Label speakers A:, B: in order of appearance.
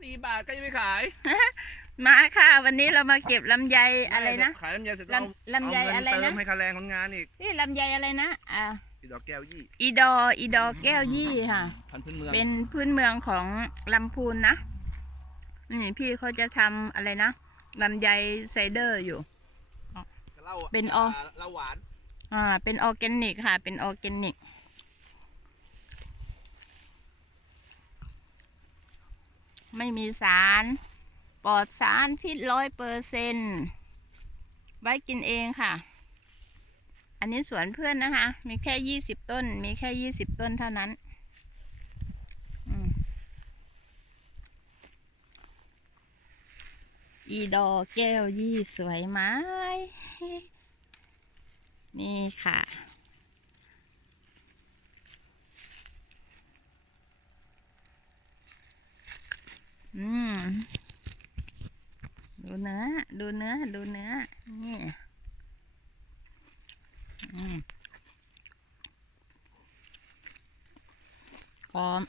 A: สี่บาทก็ยังไม่ขาย
B: มาค่ะ วันนี้เรามาเก็บลำไยอะไรนะ
A: ขายลำไยเสร็จ
B: ลำลำไย
A: เาเงิน
B: อะไรนะ
A: เติมให้ค่าแรงคนงานอีก
B: นี่ลำไยอะไรนะอ่า
A: อีดอกแก้วยี่
B: อีดออีดอแก้วยี่ค่ะ
A: พันธุ์พื้นเมือง
B: เป็นพื้นเมืองของลำพูนนะนี่พี่เขาจะทำอะไรนะลำไยไซเดอร์อยู่
A: เหล้า
B: เป็นอ
A: เหล้าหวาน
B: อ่าเป็นออร์แกนิกค่ะ เป็นออร์แกนิก ไม่มีสาร ปลอดสารพิษร้อยเปอร์เซนไว้กินเองค่ะ อันนี้สวนเพื่อนนะคะ มีแค่ยี่สิบต้น มีแค่ยี่สิบต้นเท่านั้นอีดอแก้วยี่สวยไหมนี่ค่ะ อืม ดูเนื้อ ดูเนื้อ ดูเนื้อ นี่อืมหอบ